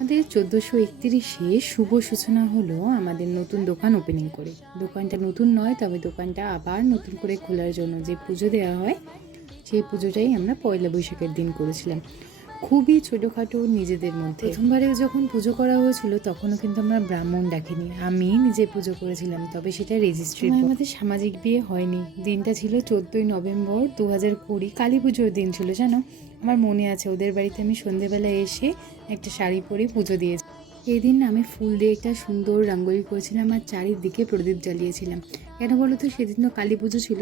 আমাদের চোদ্দোশো একত্রিশে শুভ সূচনা হলো আমাদের নতুন দোকান ওপেনিং করে। দোকানটা নতুন নয়, তবে দোকানটা আবার নতুন করে খোলার জন্য যে পুজো দেওয়া হয়, সেই পুজোটাই আমরা পয়লা বৈশাখের দিন করেছিলাম। খুবই ছোটোখাটো নিজেদের মধ্যে। প্রথমবারে যখন পুজো করা হয়েছিল তখনও কিন্তু আমরা ব্রাহ্মণ ডাকিনি। আমি নিজে পুজো করেছিলাম তবে সেটা রেজিস্ট্রি আমাদের সামাজিক বিয়ে হয়নি। দিনটা ছিল চোদ্দোই নভেম্বর দু হাজার কুড়ি। কালী পুজোর দিন ছিল জানো? আমার মনে আছে ওদের বাড়িতে আমি সন্ধেবেলা এসে একটা শাড়ি পরে পুজো দিয়েছি। এই দিন আমি ফুল দিয়ে একটা সুন্দর রঙ্গোলি করেছিলাম আর চারিদিকে প্রদীপ জ্বালিয়েছিলাম। কেন বলো তো সেদিন তো কালী পুজো ছিল।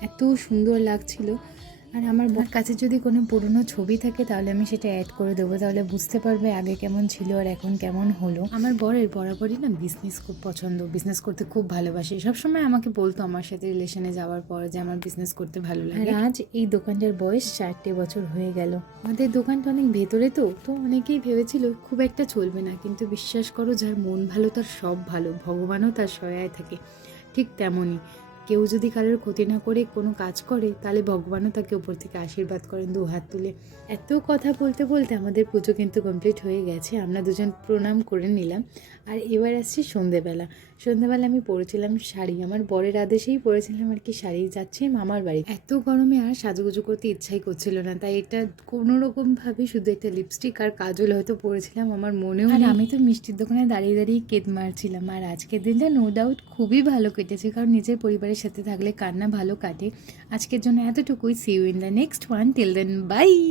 এত সুন্দর লাগছিল। আর আমার বোর কাছে যদি কোনো পুরনো ছবি থাকে তাহলে আমি সেটা অ্যাড করে দেবো। তাহলে বুঝতে পারবে আগে কেমন ছিল আর এখন কেমন হলো। আমার বরের বরাবরই না বিজনেস খুব পছন্দ। বিজনেস করতে খুব ভালোবাসে। সবসময় আমাকে বলতো আমার সাথে রিলেশনে যাওয়ার পর যে আমার বিজনেস করতে ভালো লাগে। আজ এই দোকানটার বয়স চারটে বছর হয়ে গেল। আমাদের দোকানটা অনেক ভেতরে তো তো অনেকেই ভেবেছিল খুব একটা চলবে না। কিন্তু বিশ্বাস করো যার মন ভালো তার সব ভালো। ভগবানও তার সহায় থাকে। ঠিক তেমনই। কেউ যদি কারোর ক্ষতি না করে কোনো কাজ করে তাহলে ভগবানও তাকে উপর থেকে আশীর্বাদ করেন দু হাত তুলে। এত কথা বলতে বলতে আমাদের পুজো কিন্তু কমপ্লিট হয়ে গেছে। আমরা দুজন প্রণাম করে নিলাম। আর এবার আসছি সন্ধেবেলা। সন্ধেবেলা আমি পরেছিলাম শাড়ি। আমার বরের আদেশেই পরেছিলাম আর কি শাড়ি যাচ্ছি মামার বাড়ি। এত গরমে আর সাজুগুজু করতে ইচ্ছাই করছিল না। তাই এটা কোনো রকম শুধু একটা লিপস্টিক আর কাজল হয়তো পরেছিলাম আমার মনেও আর আমি তো মিষ্টির দোকানে দাঁড়িয়ে দাঁড়িয়ে কেদ মারছিলাম। আর আজকের দিনটা নো ডাউট খুবই ভালো কেটেছে। কারণ নিজের পরিবারের সাথে থাকলে কান্না ভালো কাটে। আজকের জন্য এতটুকুই। See you in the next one till then bye